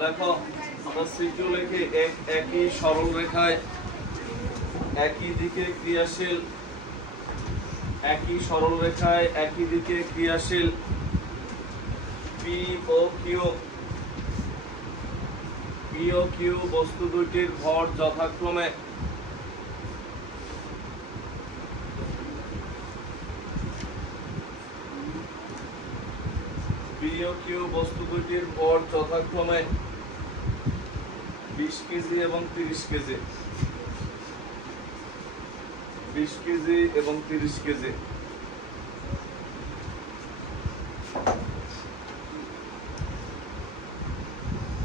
লেখো আমরা সিকিউ লিখি একই সরল রেখায় একই দিকে ক্রিয়াশীল, একই সরল রেখায় একই দিকে ক্রিয়াশীল পি ও কিউ বস্তু দুইটির ভর যথাক্রমে কিউ বস্তু দুইটির ভর যথাক্রমে 20 কেজি এবং 30 কেজি, 20 কেজি এবং 30 কেজি।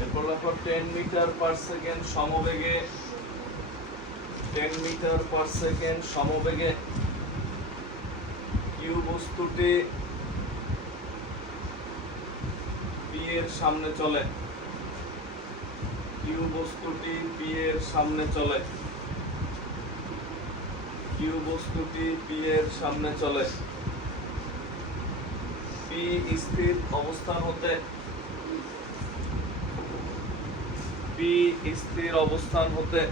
এরপর লেখো 10 মিটার পার সেকেন্ড সমবেগে 10 মিটার পার সেকেন্ড সমবেগে কিউ বস্তুটি পি এর সামনে চলে, কিউ বস্তুটি পি এর সামনে চলে, কিউ বস্তুটি পি এর সামনে চলে। পি স্থির অবস্থান হতে পি স্থির অবস্থান হতে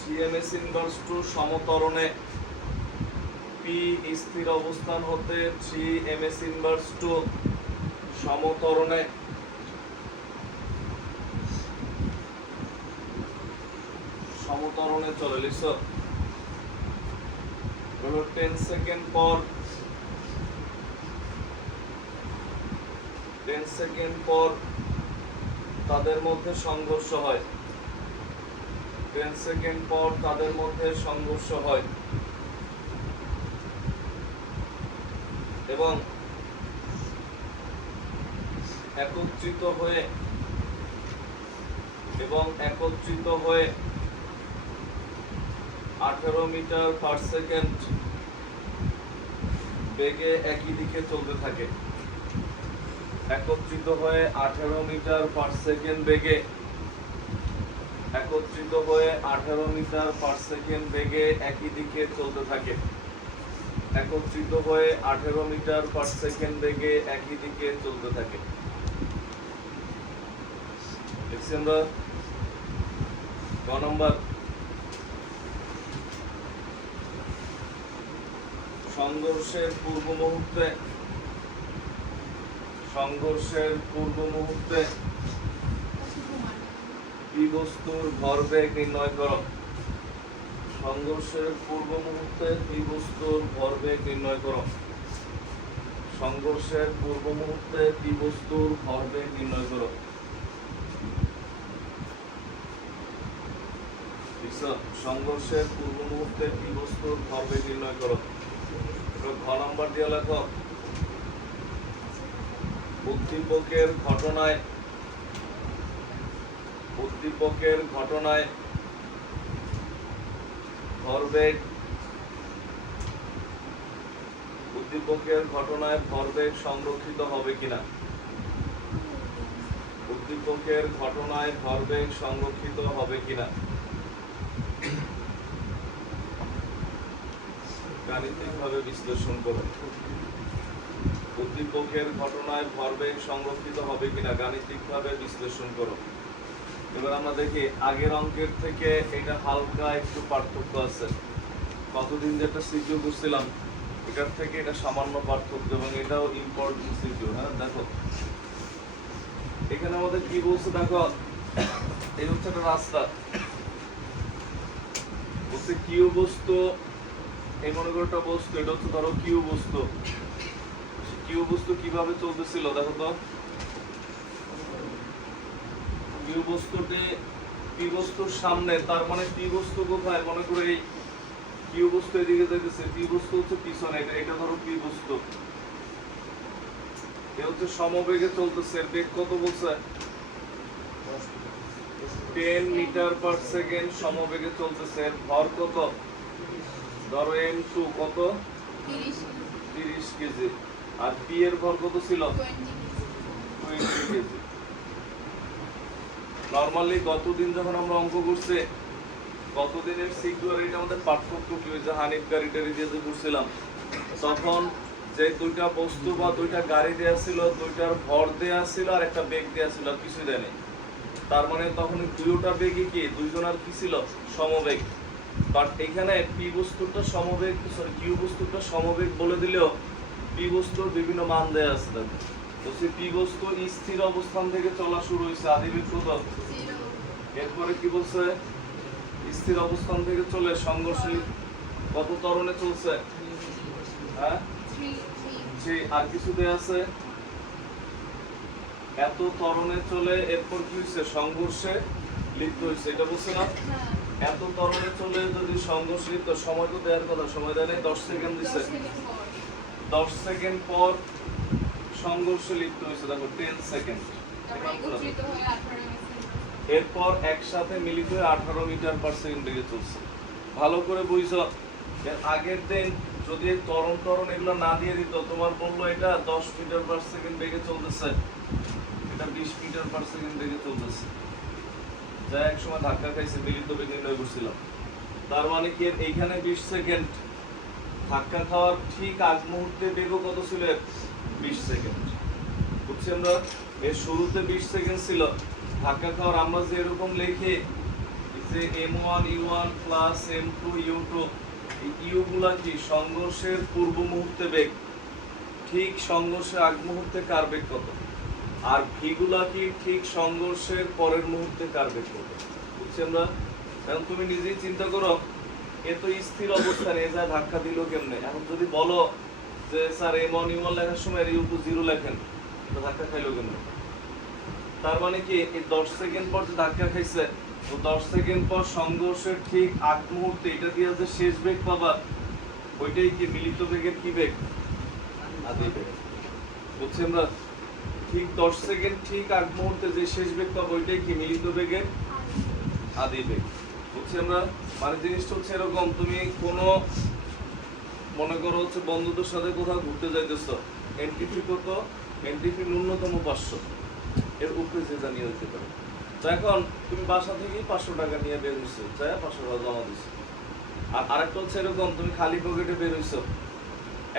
GMS ইনভার্স টু সমতরণে পি স্থির অবস্থান হতে 3ms ইনভার্স টু সমতরণে চলে। লিখছো 10 সেকেন্ড পর 10 সেকেন্ড পর তাদের মধ্যে সংঘর্ষ হয়, 10 সেকেন্ড পর তাদের মধ্যে সংঘর্ষ হয় এবং একত্রিত হয়ে 18 মিটার পার সেকেন্ড বেগে একই দিকে চলতে থাকে। একত্রিত হয়ে 18 মিটার পার সেকেন্ড বেগে একই দিকে চলতে থাকে। একত্রিত হয়ে 18 মিটার পার সেকেন্ড বেগে একই দিকে চলতে থাকে। দেখছি আমরা ক নম্বর সংঘর্ষের পূর্ব মুহূর্তে পি বস্তুর ভরবেগ নির্ণয় করো। সংঘর্ষের পূর্ব মুহূর্তে পি বস্তুর ভরবেগ নির্ণয় করো। সংঘর্ষের পূর্ব মুহূর্তে পি বস্তুর ভরবেগ নির্ণয় করো। সংঘর্ষের পূর্ব মুহূর্তে পি বস্তুর ভরবেগ নির্ণয় করো। ঘ নম্বর দিয়ে লেখো উদ্দীপকের ঘটনায় ভরবেগ সংরক্ষিত হবে কিনা। উদ্দীপকের ঘটনায় ভরবেগ সংরক্ষিত হবে কিনা গাণিতিকভাবে বিশ্লেষণ করো। উদ্দীপকের ঘটনায় ভরবেগ সংরক্ষিত হবে কিনা গাণিতিকভাবে বিশ্লেষণ করো। এবার আমরা দেখি আগের অঙ্কের থেকে এটা হালকা একটু পার্থক্য আছে। কতদিন যেটা সিকিউ করছিলাম এটার থেকে এটা সামান্য পার্থক্য এবং এটাও ইম্পর্টেন্ট সিকিউ। হ্যাঁ দেখো এখানে আমাদের কি বলছে, দেখো এই হচ্ছে একটা রাস্তা, বলছে কিউ বস্তু, এই মনে করো একটা বস্তু, এটা হচ্ছে ধরো কিউ বস্তু। কিউ বস্তু কিভাবে চলতেছিল দেখো তো, কিউ বস্তুটি পি বস্তুর সামনে, তার মানে পি বস্তু কোথায়, মনে করো এই কিউ বস্তু এদিকে যাইতেছে, পি বস্তু হচ্ছে পিছনে, এটা ধরো পি বস্তু, এ হচ্ছে সমবেগে চলতেছে। এর বেগ কত বলছে, 10 মিটার পার সেকেন্ড সমবেগে চলতেছে। এর ভর কত, ধরো m2 কত 30 কেজি, আর পি এর ভর কত ছিল 20 কেজি। নরমালি গতদিন যখন আমরা অঙ্ক করছি, গতদিনের সিকিউর এটা আমাদের পার্থক্য কি হয়েছে, হানিফ গাড়িটারি দিয়ে যে করছিলাম, তখন যে দুইটা বস্তু বা দুইটা গাড়ি দেয়া ছিল, দুইটার ভর দেয়া ছিল আর একটা বেগ দেয়া ছিল, আর কিছু দেয়নি। তার মানে তখন দুইটা বেগই কি দুইজনের কি ছিল সমবেগ। বাট এখানে পি বস্তুটা সমবেগ, সরি কিউ বস্তুটা সমবেগ বলে দিলেও পি বস্তুর বিভিন্ন মান দেয়া আছে। তো সে পি বস্তু স্থির অবস্থান থেকে চলা শুরু হয়েছে, আদিবেগ কত, এরপরে কি বলছে স্থির অবস্থান থেকে চলে সংঘর্ষে কত ত্বরণে চলছে, হ্যাঁ আর কিছু দেয়া আছে এত ত্বরণে চলে, এরপর কি হয়েছে সংঘর্ষে লিপ্ত হয়েছে, এটা বলছে না। এত ত্বরণে চলে যদি সংঘর্ষে লিপ্ত, সময় তো দেওয়ার কথা, সময় দেয় নাই, 10 সেকেন্ড দিচ্ছে, 10 সেকেন্ড পর সংঘর্ষে লিপ্ত হয়েছে, দেখো 10 সেকেন্ড। এরপর একসাথে মিলিত হয়ে 18 মিটার পার সেকেন্ড বেগে চলছে। ভালো করে বুঝছো, আগের দিন যদি ত্বরণ এগুলো না দিয়ে দিত, তোমার বললো এটা 10 মিটার পার সেকেন্ড বেগে চলতেছে, এটা 20 মিটার পার সেকেন্ড বেগে চলতেছে, যা এক সময় ধাক্কা খাইছে, মিলিত বেগ নির্ণয় করছিলাম। তার মানে কি এইখানে 20 সেকেন্ড, ধাক্কা খাওয়ার ঠিক আগ মুহূর্তে বেগও কত ছিল 20 সেকেন্ড। বুঝছি আমরা, এর শুরুতে 20 সেকেন্ড ছিল, ধাক্কা খাওয়ার আমরা যে এরকম লিখি যে m1 u1 plus m2 u2, এই ইউ গুলা কি সংঘর্ষের পূর্ব মুহূর্তে বেগ, ঠিক সংঘর্ষের আগ মুহূর্তে কার বেগ কত, আর ভি গুলা কি ঠিক সংঘর্ষের পরের মুহূর্তে কার বেগ কত। বুঝছি আমরা, এখন তুমি নিজেই চিন্তা করো, এ তো স্থির অবস্থানে, এ যা ধাক্কা দিল কেমনে। এখন যদি বলো যে স্যার m1 u1 লেখার সময় u2 0 লেখেন, তো ধাক্কা খাইলো কেমনে। তার মানে কি এই 10 সেকেন্ড পর যে ধাক্কা খাইছে, তো 10 সেকেন্ড পর সংঘর্ষের ঠিক আগ মুহূর্তে এটা দিয়ে যে শেষ বেগ পাবা, ওইটাই কি মিলিত বেগের কি বেগ, আদি বেগ। বুঝছি আমরা, ঠিক 10 সেকেন্ড ঠিক আগ মুহূর্তে যে শেষ বেগ পাবো, ওইটাই কি মিলিত বেগের আদি বেগ। বুঝছি আমরা, মানে জিনিসটা হচ্ছে এরকম, তুমি কোনো মনে করো হচ্ছে বন্ধুদের সাথে কোথাও ঘুরতে যাইতেছো, এন্ট্রি ফি কত, এন্ট্রি ফি ন্যূনতম 500, এর উপরে যে জানিয়ে দিতে পারে। তো এখন তুমি বাসা থেকেই 500 টাকা নিয়ে বের হইছো, চাই 500 টাকা জমা দিছো। আর আরেকটা হচ্ছে এরকম, তুমি খালি পকেটে বের হইছো,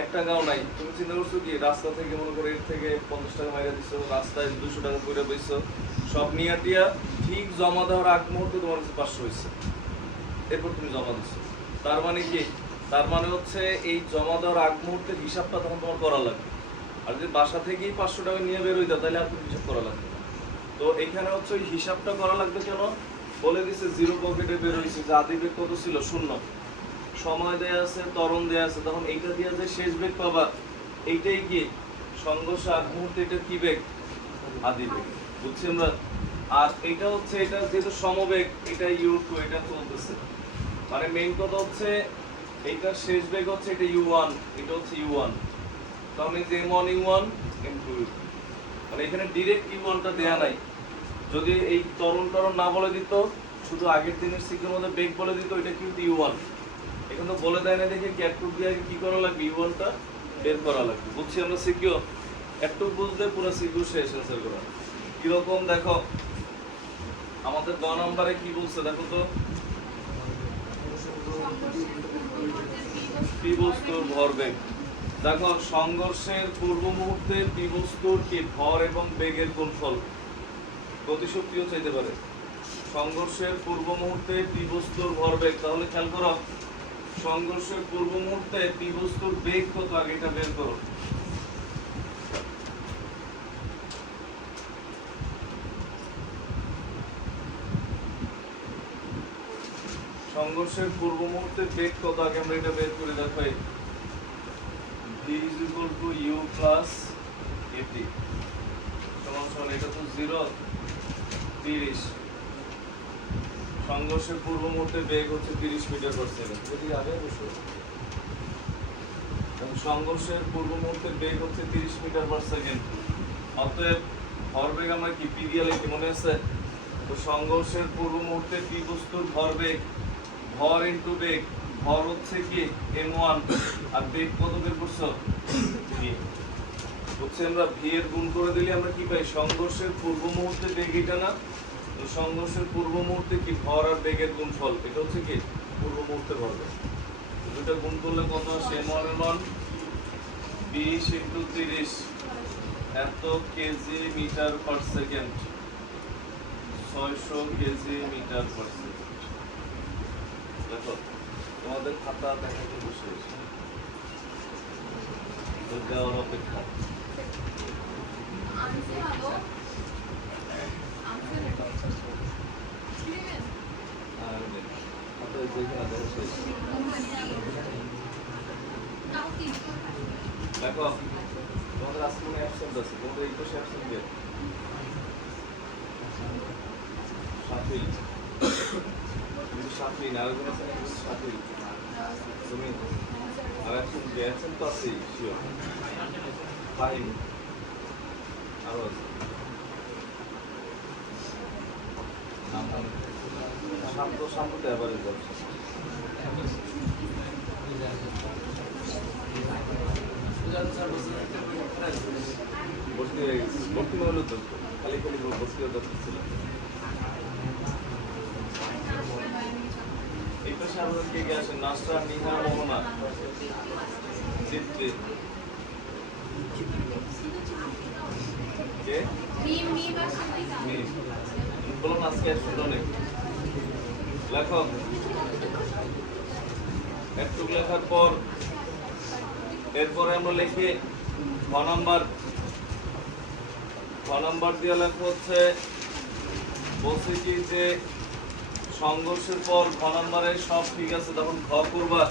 1 টাকাও নাই, তুমি চিন্তা করছো কি রাস্তা থেকে মনে করো এর থেকে 50 টাকা মাইরা দিছো, রাস্তায় 200 টাকা করে বইছো, সব নিয়ে টিয়া ঠিক জমা দেওয়ার আগ মুহূর্তে তোমার কাছে 500 হয়েছে, এরপর তুমি জমা দিছো। তার মানে কি, তার মানে হচ্ছে এই জমা দেওয়ার আগ মুহূর্তে হিসাবটা তখন তোমার করা লাগবে। আর যদি বাসা থেকেই 500 টাকা নিয়ে বের হইতো, তাহলে আর হিসাব করা লাগবে। তো এইখানে হচ্ছে ওই হিসাবটা করা লাগবে কেন, বলে দিছে জিরো পকেটে বের হয়েছে, যে আদি বেগ কত ছিল 0, সময় দেয়া আছে, ত্বরণ দেয়া আছে, তখন এইটা দিয়ে যে শেষ বেগ পাবা, এইটাই কি সংঘর্ষ আগ মুহূর্তে এটা কি বেগ, আদি বেগ। বুঝছি আমরা। আর এটা হচ্ছে, এটা যেহেতু সমবেগ, এটা u2, এটা চলতেছে, মানে মেইন কথা হচ্ছে এইটার শেষ বেগ হচ্ছে এটা u1, এটা হচ্ছে u1, তাহলে এই যে m1 u1 m2 u2, মানে এখানে ডাইরেক্ট u1 টা দেয়া নাই। যদি এই ত্বরণ না বলে দিত, শুধু আগের দিনের সিগন্যাল মধ্যে বেগ বলে দিত, এটা কিন্তু u1, এখন তো বলে দেয় না, দেখে ক্যাটটুক দিয়ে কি করা লাগবে, u1 টা বের করা লাগবে। বুঝছি আমরা, সিকিউ একটু বুঝলে পুরো সিকিউ শেষ অ্যান্সার করা। কিরকম দেখো, আমাদের 2 নম্বরে কি বলছে দেখো তো, পি বস্তুর ভরবেগ। দেখো সংঘর্ষের পূর্ব মুহূর্তে পি বস্তুর কি ভর এবং বেগের গুণফল, গতিশক্তিও চাইতে পারে। সংঘর্ষের পূর্ব মুহূর্তে পি বস্তুর ভরবেগ, তাহলে খেয়াল করো সংঘর্ষের পূর্ব মুহূর্তে পি বস্তুর বেগ কত, আগে এটা বের করো। সংঘর্ষের পূর্ব মুহূর্তে বেগ কত, আগে আমরা এটা বের করে দেখাই। v = u plus at সমান এটা তো 0 30, সংঘর্ষের পূর্ব মুহূর্তে বেগ হচ্ছে 30 মিটার পার সেকেন্ড। যদি আগে বসো, সংঘর্ষের পূর্ব মুহূর্তে বেগ হচ্ছে 30 মিটার পার সেকেন্ড, অতএব ভরবেগ আমরা কি পি দিয়ে লিখি, মনে আছে? তো সংঘর্ষের পূর্ব মুহূর্তে পি বস্তুর ভরবেগ, ভর ইনটু বেগ, ভর হচ্ছে কি m1 আর বেগ কত বের করছো v, হচ্ছে আমরা v এর গুণ করে দিলে আমরা কি পাই, সংঘর্ষের পূর্ব মুহূর্তে বেগ, এটা না, তো সংঘর্ষের পূর্ব মুহূর্তে কি ভর আর বেগের গুণফল, এটা হচ্ছে কি পূর্ব মুহূর্তে ভরবেগ, দুটো গুণ করলে কত আসে m1 এর মান 20 × 30 এত kg metre per second, 600 kg metre per second. দেখো তোমাদের খাতা দেখাতে বসে দেওয়ার অপেক্ষা। দেখো তোমাদের আজকে মনে অ্যাবসেন্ট আছে, তোমাদের এই পাশে অ্যাবসেন্ট দিয়ে সাফিল, কিন্তু সাফিল না, আরেকজন আছে সাফিল, তুমি আর একজন অ্যাবসেন্ট তো আছেই শিওর, ফাহিম আরো আছে, শান্ততে এবারে যাচ্ছে ভর্তি হয়ে গেছে, ভর্তি হলো তো খালি খালি ভর্তি হতে ছিল। এই পাশে আমাদের কে কে আসেন? নাসরা, নিহা, মোহনা, চিত্রি, কে বলো না, আজকে অ্যাবসেন্ট অনেক। লেখো একটু লেখার পর এরপরে আমরা লিখি খ নাম্বার দিয়ে লেখা হচ্ছে, বলছি কি যে সংঘর্ষের পর খ নাম্বারে সব ঠিক আছে, তখন খ করবা,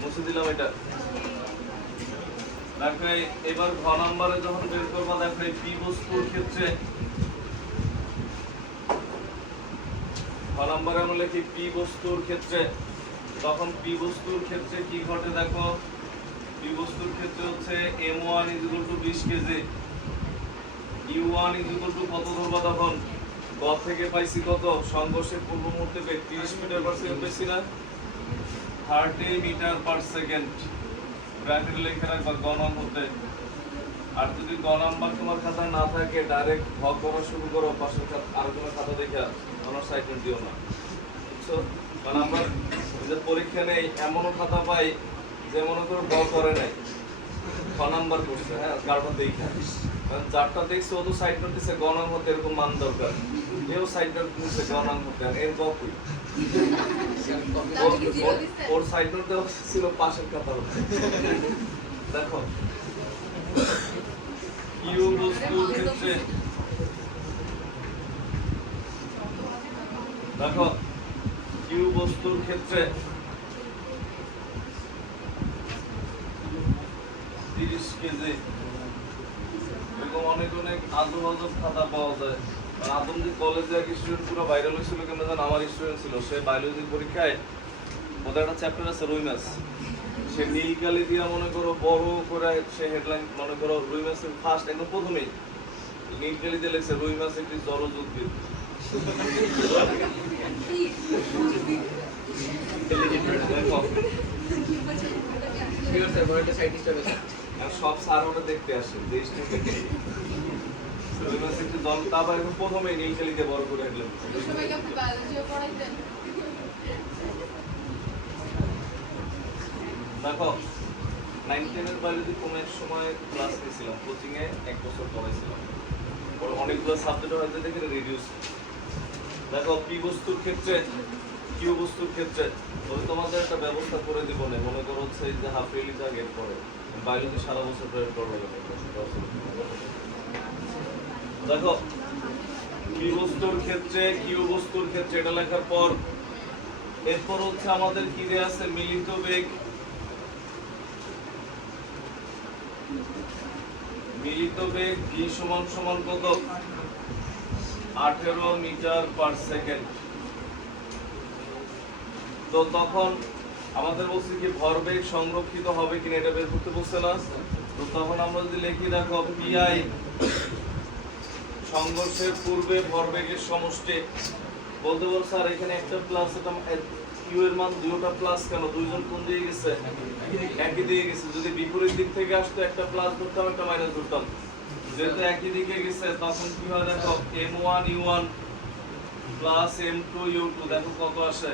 মুছে দিলাম এটা। দেখো এবার ঘ নাম্বারে যখন বের করবা, দেখো এই পি বস্তুর ক্ষেত্রে খ নাম্বারে আমরা লিখি পি বস্তুর ক্ষেত্রে, তখন পি বস্তুর ক্ষেত্রে কি ঘটে দেখো, পি বস্তুর ক্ষেত্রে হচ্ছে m1 = 20 কেজি, u1 = কত ধরবা তখন, গ থেকে পাইছি কত, সংঘর্ষের পূর্ব মুহূর্তে 30 মিটার পার সেকেন্ড পেয়েছি না, 30 মিটার পার সেকেন্ড ব্র্যাকেট লিখে রাখবা গ নম্বরতে। আর যদি গ নাম্বার তোমার খাতা না থাকে, ডাইরেক্ট ভ করা শুরু করো, পাশের আর কোনো খাতা দেখে অনার সাইড নোট দিও না, বুঝছো? কারণ আমরা যে পরীক্ষা নেই এমনও খাতা পাই যে মনে করো গ করে নাই, ছ নাম্বার করছে, হ্যাঁ কারণ দেখে, কারণ যারটা দেখছে ও তো সাইড নোট দিচ্ছে গ নম্বরতে এরকম মান দরকার, এও সাইড নোট দিচ্ছে গ নম্বরতে, এর কপি ওর সাইড নোট দেওয়া ছিল পাশের খাতা। দেখো কিউ বস্তুর ক্ষেত্রে, দেখো কিউ বস্তুর ক্ষেত্রে 30 কেজি, এরকম অনেক আজব খাতা পাওয়া যায়। আদম যে কলেজে এক স্টুডেন্ট পুরো ভাইরাল হয়েছিল, কেন জানো, আমার স্টুডেন্ট ছিল, সে বায়োলজি পরীক্ষায় ওদের একটা চ্যাপ্টার আছে রুই মাছ, সে নীল কালি দিয়া মনে করো বড় করে সে হেডলাইন মনে করো রুই মাছের ফার্স্ট একদম প্রথমেই নীল কালি দিয়ে লিখছে রুই মাছ একটি জলজ উদ্ভিদ। সব স্যার ওটা দেখতে আসে, রুই মাছ একটি জল, তারপর প্রথমেই নীল কালি দিয়ে বড় করে হেডলাইন। দেখো 9-10 এর বায়োলজি কোন এক সময় ক্লাস নিয়েছিলাম, কোচিং এ 1 বছর পড়াইছিলাম, ওর অনেকগুলো সাবজেক্ট হয়তো দেখে রিডিউস। দেখো পি বস্তুর ক্ষেত্রে, কিউ বস্তুর ক্ষেত্রে ওই তোমাদের একটা ব্যবস্থা করে দিব না, মনে করো হচ্ছে যে হাফ ইয়ারলি যা গেট পড়ে বায়োলজি সারা বছর প্রেয়ার করবে। দেখো পি বস্তুর ক্ষেত্রে, কিউ বস্তুর ক্ষেত্রে এটা লেখার পর এরপর হচ্ছে আমাদের কি দেয়া আছে, মিলিত বেগ, মিলিত বেগ v সমান কত, 18 মিটার পার সেকেন্ড। তো তখন আমাদের বলছে কি ভরবেগ সংরক্ষিত হবে কিনা এটা বের করতে বলছে না, তো তখন আমরা যদি লিখি দেখো পিআই সংঘর্ষের পূর্বে ভরবেগের সমষ্টি, বলতে বল স্যার এখানে একটা প্লাস, এটা কিউ এর মান দুটোটা প্লাস কেন, দুইজন কোন দিকে গেছে, একই দিকে গেছে, যদি বিপরীত দিক থেকে আসতো একটা প্লাস ধরতাম একটা মাইনাস ধরতাম, যেহেতু একই দিকে গেছে তখন কি হয় দেখো m1 u1 plus m2 u2, দেখো কত আসে,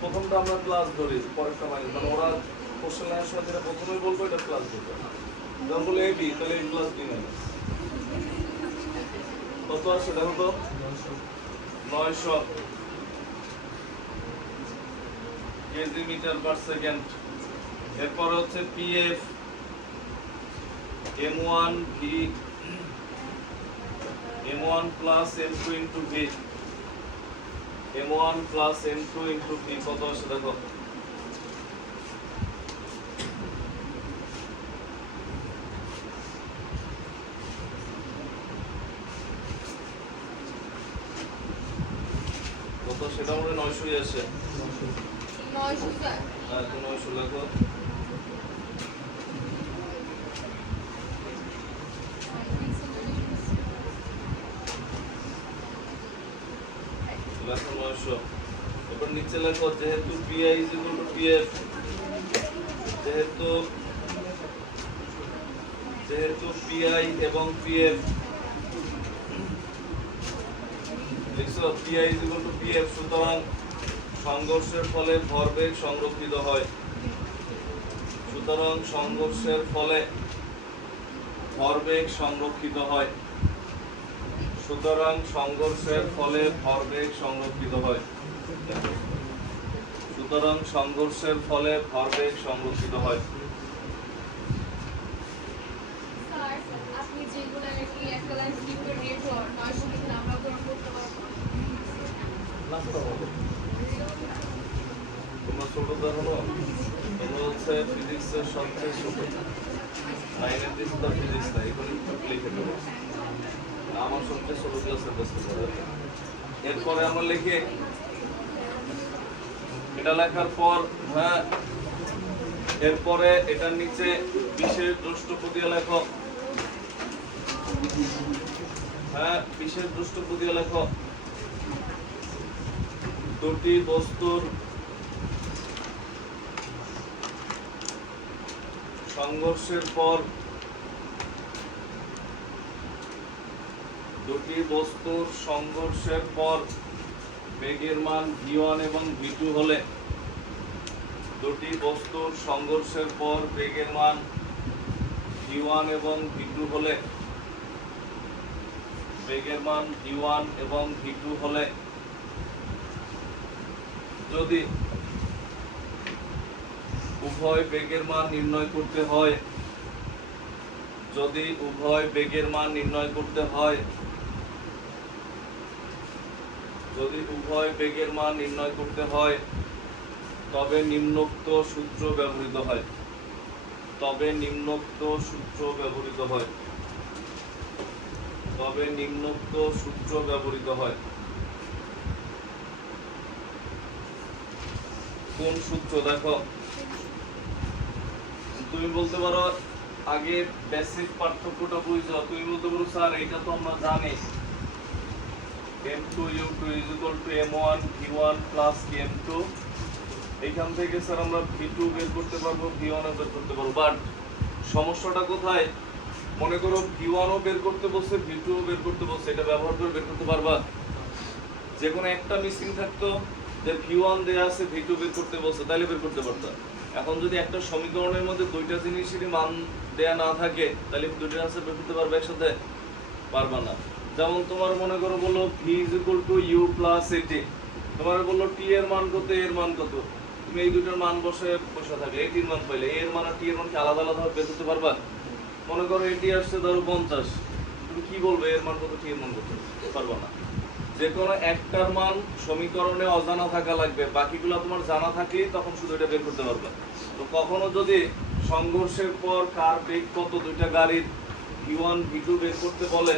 প্রথমটা আমরা ক্লাস ধরি, পরেরটা মাইনাস, মানে ওরা কোশ্চেন লাইনের সময় যেটা প্রথমেই বলবো এটা ক্লাস ধরবে। যখন বলে এবি তাহলে এ প্লাস বি মাইনাস কত আসে দেখো তো, 900 কেজি মিটার পার সেকেন্ড। এরপর হচ্ছে PF m1 v m1 plus m2 into v, m1 plus m2 into v কত আসে দেখো, কত সেটা মনে 900ই আসে। 900 স্যার। হ্যাঁ তো 900 লেখো। লেখো 900। এরপর নিচে লেখো যেহেতু PI is equal to PF, যেহেতু PI এবং PF লিখছো PI is equal to PF, সুতরাং সংঘর্ষের ফলে ভরবেগ সংরক্ষিত হয়। সুতরাং সংঘর্ষের ফলে ভরবেগ সংরক্ষিত হয়। সুতরাং সংঘর্ষের ফলে ভরবেগ সংরক্ষিত হয়। সুতরাং সংঘর্ষের ফলে ভরবেগ সংরক্ষিত হয়। স্যার আপনি যেগুলো নাকি একটা লাইন স্কিপ করে এরপর 900 লিখলে আমরা পূরণ করতে পারবো। তোমরা ছোটটা হলো, তোমরা হচ্ছে ফিজিক্সের সবচেয়ে ছোট, 9-এর দিকে তো ফিজিক্স না, এগুলো লিখে দেবো। আমার সবচেয়ে ছোট ক্লাসের কাছে পড়ে। এরপরে আমরা লিখি, এটা লেখার পর হ্যাঁ, এরপরে এটার নিচে বিশেষ দ্রষ্টব্য লেখো। হ্যাঁ বিশেষ দ্রষ্টব্য লেখো। দুটি বস্তুর সংঘর্ষের পর বেগের মান v1 এবং v2 হলে, দুটি বস্তুর সংঘর্ষের পর বেগের মান v1 এবং v2 হলে, বেগের মান v1 এবং v2 হলে যদি উভয় বেগের মান নির্ণয় করতে হয়, যদি উভয় বেগের মান নির্ণয় করতে হয়, যদি উভয় বেগের মান নির্ণয় করতে হয় তবে নিম্নোক্ত সূত্র ব্যবহৃত হয়। তবে নিম্নোক্ত সূত্র ব্যবহৃত হয়। তবে নিম্নোক্ত সূত্র ব্যবহৃত হয়। কোন সূত্র দেখো, তুমি বলতে পারো আগে বেসিক পার্থক্যটা বুঝছো, তুমি বলতে পারো স্যার এটা তো আমরা জানি m2u2 is equal to m1 v1 plus m2, এইখান থেকে স্যার আমরা v2 বের করতে পারবো, v1 ও বের করতে পারবো। বাট সমস্যাটা কোথায়, মনে করো v1 ও বের করতে বলছে, v2 ও বের করতে বলছে, এটা ব্যবহার করে বের করতে পারবা? যে কোনো একটা মিসিং থাকতো, যে v1 দেয়া আছে v2 বের করতে বলছে, তাহলে বের করতে পারতা। এখন যদি একটা সমীকরণের মধ্যে দুইটা জিনিসেরই মান দেয়া না থাকে, তাহলে দুইটা আনসার বের করতে পারবে একসাথে? পারবা না। যেমন তোমার মনে করো বললো v is equal to u plus at, তোমার বললো t এর মান কত, এর মান কত, তুমি এই দুটোর মান বসে থাকে, at এর মান পাইলে এর মান আর t এর মান কি আলাদা আলাদা ভাবে বের করতে পারবা? মনে করো at আসছে ধরো 50, তুমি কি বলবে এর মান কত, t এর মান কত? পারবা না। যে কোনো একটার মান সমীকরণে অজানা থাকা লাগবে, বাকিগুলো তোমার জানা থাকলেই তখন শুধু এটা বের করতে পারবে। তো কখনো যদি সংঘর্ষের পর কার বেগ কত দুইটা গাড়ির v1 v2 বের করতে বলে,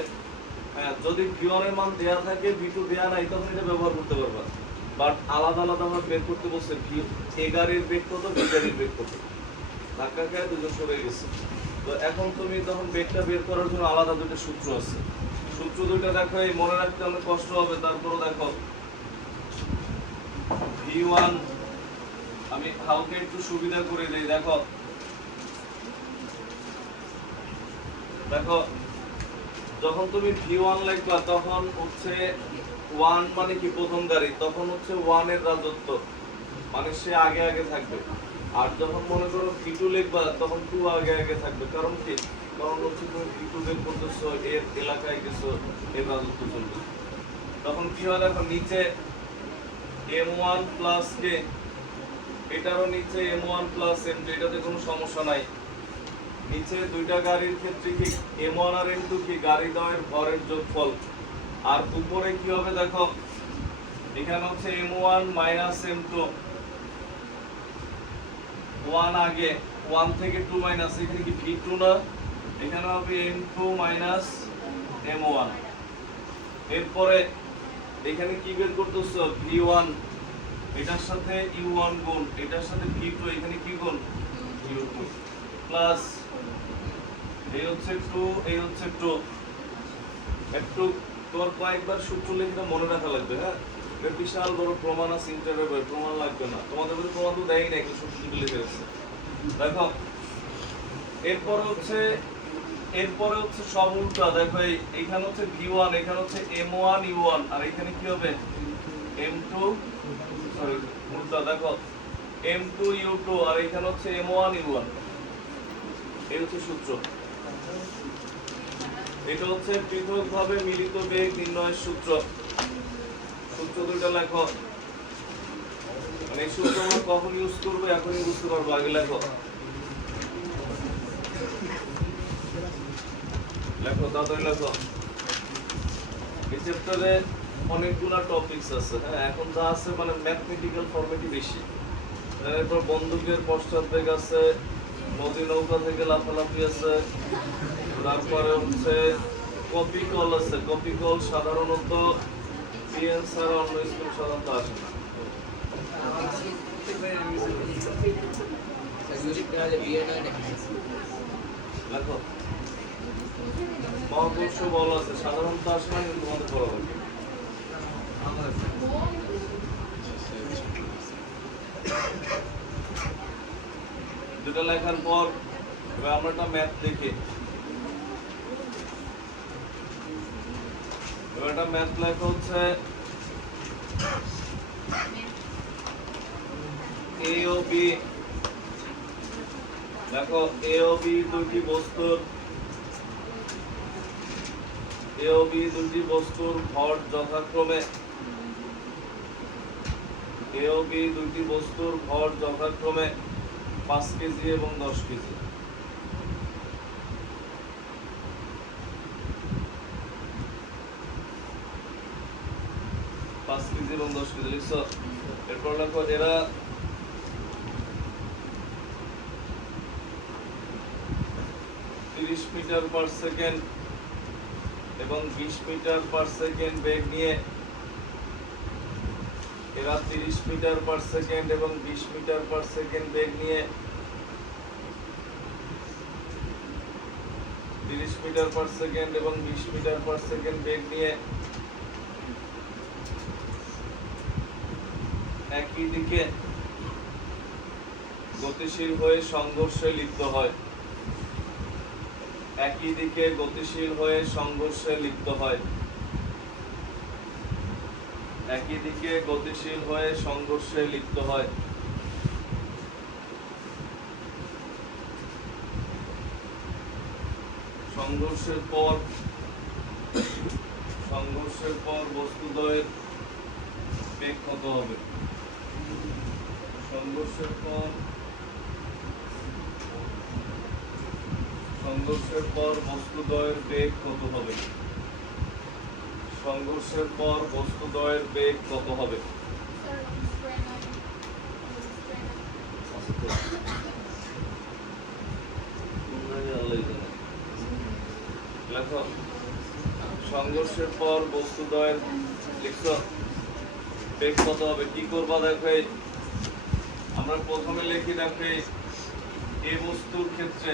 হ্যাঁ যদি v1 এর মান দেয়া থাকে v2 দেয়া নাই, তখন এটা ব্যবহার করতে পারবা। বাট আলাদা আলাদা ভাবে বের করতে বলছে, a গাড়ির বেগ কত, b গাড়ির বেগ কত, ধাক্কা খেয়ে দুজন সরে গেছে। তো এখন তুমি তখন বেগটা বের করার জন্য আলাদা দুটো সূত্র আছে, সূত্র দুইটা দেখো, এই মনে রাখতে অনেক কষ্ট হবে, তারপরও দেখো v1, আমি হালকা একটু সুবিধা করে দেই। দেখো দেখো যখন তুমি v1 লিখবা তখন হচ্ছে ওয়ান মানে কি প্রথম গাড়ি, তখন হচ্ছে ওয়ানের রাজত্ব, মানে সে আগে আগে থাকবে। আর যখন মনে করো ভি টু লিখবা তখন টু আগে আগে থাকবে। কারণ কি? কারণ হচ্ছে তুমি ভি টু বের করতেছো, এর এলাকায় গেছো, এর রাজত্ব চলবে। তখন কি হয় দেখো, নিচে m1 প্লাস কে, এটারও নিচে m1 প্লাস m2, এটাতে কোনো সমস্যা নাই। নিচে দুইটা গাড়ির ক্ষেত্রে কি m1 আর m2 কি গাড়ি দ্বয়ের ভরের যোগফল। আর উপরে কি হবে দেখো, এখানে হচ্ছে m1 মাইনাস m2, 1 আগে, 1 থেকে 2 মাইনাস, এখানে কি v2 না, এখানে হবে m2 মাইনাস m1। এরপরে এখানে কি বের করতেছো, v1, এটার সাথে u1 গুণ, এটার সাথে v2, এখানে কি গুণ, u2 প্লাস এই হচ্ছে 2, এই হচ্ছে 2। একটু তোর কয়েকবার সূত্র লিখে মনে রাখা লাগবে। হ্যাঁ, এটা বিশাল বড় প্রমাণ আছে, ইন্টারভিউ বই প্রমাণ লাগবে না, তোমাদের বলে প্রমাণ তো দেয়ই না, একটু সূত্র লিখে রেখেছে। দেখো এরপরে হচ্ছে সব উল্টা। দেখো এইখানে হচ্ছে v1, এখানে হচ্ছে m1 u1, আর এখানে কি হবে m2, সরি উল্টা, দেখো m2 u2, আর এখানে হচ্ছে m1 u1। এই হচ্ছে সূত্র। এটা হচ্ছে পৃথকভাবে মিলিত বেগ নির্ণয়ের সূত্র। সূত্র দুইটা লেখো, মানে এই সূত্র আমরা কখন ইউজ করবো এখনই বুঝতে পারবো, আগে লেখো। লেখো, তাড়াতাড়ি লেখো। এই চ্যাপ্টারে অনেকগুলা টপিকস আছে। হ্যাঁ, এখন যা আছে মানে ম্যাথমেটিক্যাল ফর্মেটই বেশি। এরপর বন্দুকের পশ্চাৎবেগ আছে, নদী নৌকা থেকে লাফালাফি আছে, তারপরে হচ্ছে কপি কল আছে। কপি কল সাধারণত পিএন ছাড়া অন্য স্কুল সাধারণত আসে না। দেখো মহাকর্ষ বল আছে, সাধারণত আসে না, কিন্তু তোমাদের পড়া লাগবে। যেটা লেখার পর এবার আমরা একটা ম্যাথ দেখি। এবার একটা ম্যাথ লেখা হচ্ছে এ ও বি। দেখো এ ও বি দুটি বস্তুর ভর যথাক্রমে 5 কেজি এবং 10 কেজি। লিখছো। এরপর লেখো এরা 30 মিটার পার সেকেন্ড এবং 20 মিটার পার সেকেন্ড বেগ নিয়ে, এরা 30 মিটার পার সেকেন্ড এবং 20 মিটার পার সেকেন্ড বেগ নিয়ে 30 মিটার পার সেকেন্ড এবং 20 মিটার পার সেকেন্ড বেগ নিয়ে একই দিকে গতিশীল হয়ে সংঘর্ষে লিপ্ত হয়। একই দিকে গতিশীল হয়ে সংঘর্ষে লিপ্ত হয়। একই দিকে গতিশীল হয়ে সংঘর্ষে লিপ্ত হয়। সংঘর্ষের পর বস্তুদ্বয়ের বেগ কত হবে? সংঘর্ষের পর বস্তুদ্বয়ের বেগ কত হবে? সংঘর্ষের পর বস্তুদ্বয়ের বেগ কত হবে? লেখো সংঘর্ষের পর বস্তুদ্বয়ের লিখছো বেগ কত হবে? কি করবা দেখো, আমরা প্রথমে লিখি দেখো এ বস্তুর ক্ষেত্রে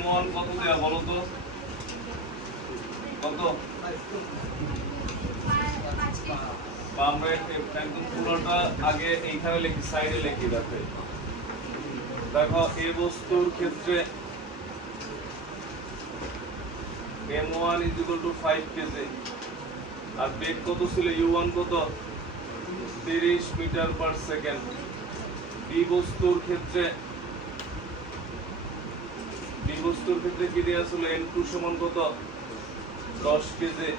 m1 কত দেয়া বলো তো, কত? আমরা একদম পুরোটা আগে এইখানে লিখি, সাইডে লিখি। দেখো এ বস্তুর ক্ষেত্রে m1 = 5 কেজি আর বেগ কত ছিল u1 কত 30 মিটার পার সেকেন্ড। বি বস্তুর ক্ষেত্রে কি দেয়া ছিল n2 সমান কত 10 কেজি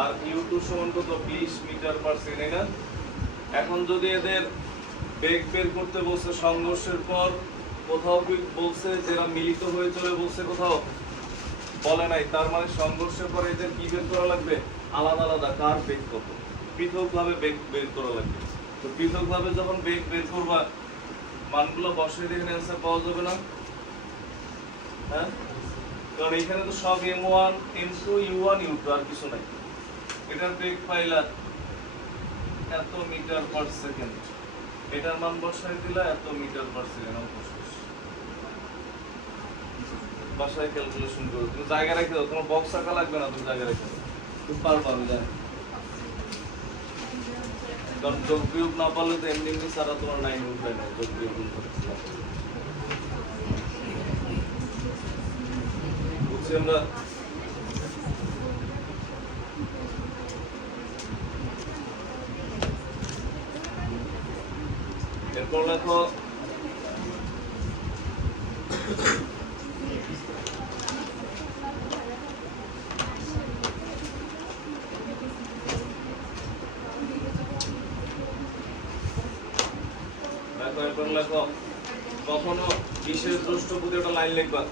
আর u2 সমান কত 20 মিটার পার সেকেন্ড না। এখন যদি এদের বেগ বের করতে বলছে সংঘর্ষের পর, কোথাও কি বলছে যারা মিলিত হয়ে চলে বলছে, কোথাও বলে নাই, তার মানে সংঘর্ষের পরে এদের কি বের করা লাগবে আলাদা আলাদা কার বেগ কত, পৃথকভাবে বেগ বের করা লাগবে। তো পৃথকভাবে যখন বেগ বের করবা মানগুলো বসিয়ে দিয়ে অ্যান্সার পাওয়া যাবে না, হ্যাঁ? কারণ এখানে তো সব m1 m2 u1 u2 আর কিছু নাই। এটার বেগ পাইলা এত মিটার পার সেকেন্ড, এটার মান বসাই দিলা এত মিটার পার সেকেন্ড। বাসায় ক্যালকুলেশন করো, তুমি জায়গা রেখে দাও, তোমার বক্স আঁকা লাগবে না, তুমি জায়গা রেখে দাও, তুমি পারবা। আমি জানি, কারণ যোগ বিয়োগ না পারলে তো এমনি এমনি সারা তোমার 9 উঠবে না, যোগ বিয়োগ বুঝছি আমরা। এরপর দেখো কখনো বিশেষ দ্রষ্টপদী একটা লাইন লিখবা,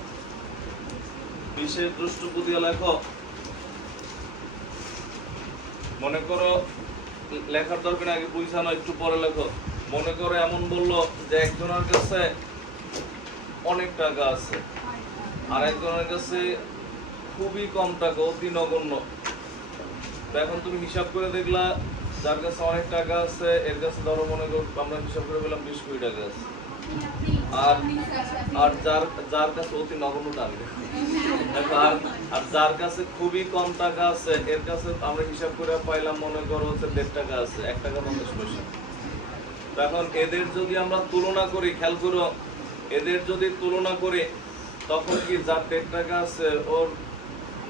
বিশেষ দ্রষ্টপদী লেখো। মনে করো লেখার দরকার আগে বুঝানো, একটু পরে লেখো। মনে করো এমন বললো যে একজনের কাছে অনেক টাকা আছে আর একজনের কাছে খুবই কম টাকা, অতি নগণ্য। এখন তুমি হিসাব করে দেখলা যার কাছে অনেক টাকা আছে এর কাছে ধরো মনে করো আমরা হিসাব করে পেলাম 20 কোটি টাকা আছে, আর যার কাছে অতি নগণ্য টাকা দেখো, আর যার কাছে খুবই কম টাকা আছে এর কাছে আমরা হিসাব করে পাইলাম মনে করো হচ্ছে 1.5 টাকা আছে, 1 টাকা 50 পয়সা। এখন এদের যদি আমরা তুলনা করি, খেয়াল করো, এদের যদি তুলনা করি তখন কি যার 1.5 টাকা আছে ওর